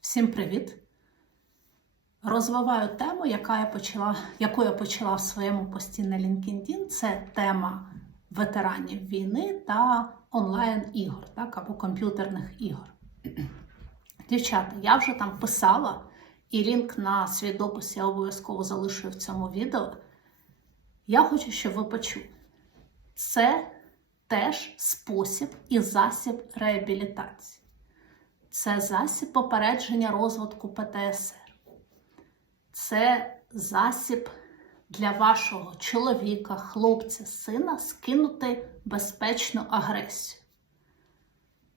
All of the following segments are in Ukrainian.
Всім привіт! Розвиваю тему, яка я почала, яку я почала в своєму пості на LinkedIn. Це тема ветеранів війни та онлайн-ігор, так, або комп'ютерних ігор. Дівчата, я вже там писала, і лінк на свій допис я обов'язково залишую в цьому відео. Я хочу, щоб ви почули. Це теж спосіб і засіб реабілітації. Це засіб попередження розвитку ПТСР. Це засіб для вашого чоловіка, хлопця, сина скинути безпечну агресію.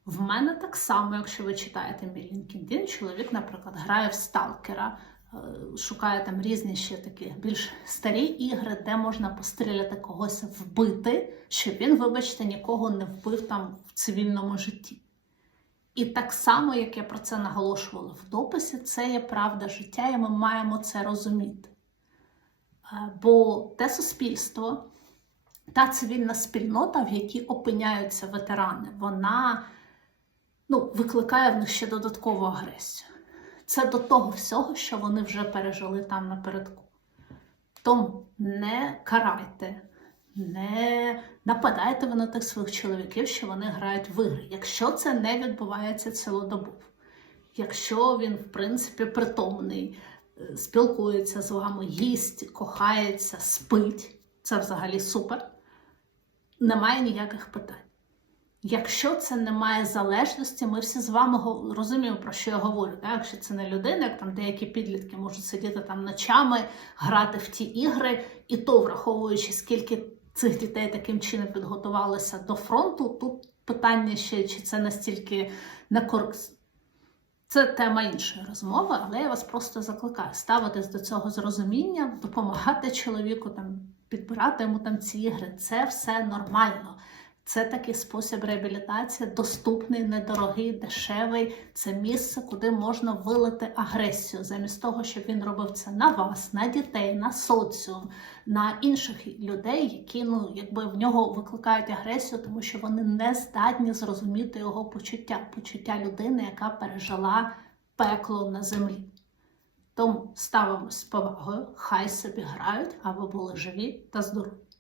В мене так само, якщо ви читаєте мій LinkedIn, чоловік, наприклад, грає в сталкера, е, шукає там різні ще такі більш старі ігри, де можна постріляти когось вбити, щоб він, вибачте, нікого не вбив там в цивільному житті. І так само, як я про це наголошувала в дописі, це є правда життя, і ми маємо це розуміти. Е, Бо те суспільство, та цивільна спільнота, в якій опиняються ветерани, вона ну, викликає в них ще додаткову агресію. Це до того всього, що вони вже пережили там напередку. Тому не карайте, не нападайте ви на тих своїх чоловіків, що вони грають в ігри. Якщо це не відбувається цілодобово, якщо він, в принципі, притомний, е, спілкується з вами, їсть, кохається, спить, це взагалі супер, немає ніяких питань. Якщо це не має залежності, ми всі з вами розуміємо, про що я говорю. Так? Якщо це не людина, як там деякі підлітки можуть сидіти там ночами, грати в ті ігри, і то враховуючи, скільки цих дітей таким чином підготувалися до фронту, тут питання ще, чи це настільки на користь. Це тема іншої розмови, але я вас просто закликаю ставитись до цього з розумінням, допомагати чоловіку, там, підбирати йому там ці ігри. Це все нормально. Це такий спосіб реабілітації, доступний, недорогий, дешевий. Це місце, куди можна вилити агресію, замість того, щоб він робив це на вас, на дітей, на соціум, на інших людей, які ну, якби в нього викликають агресію, тому що вони не здатні зрозуміти його почуття, почуття людини, яка пережила пекло на землі. Тому ставимо з повагою, хай собі грають, аби були живі та здорові.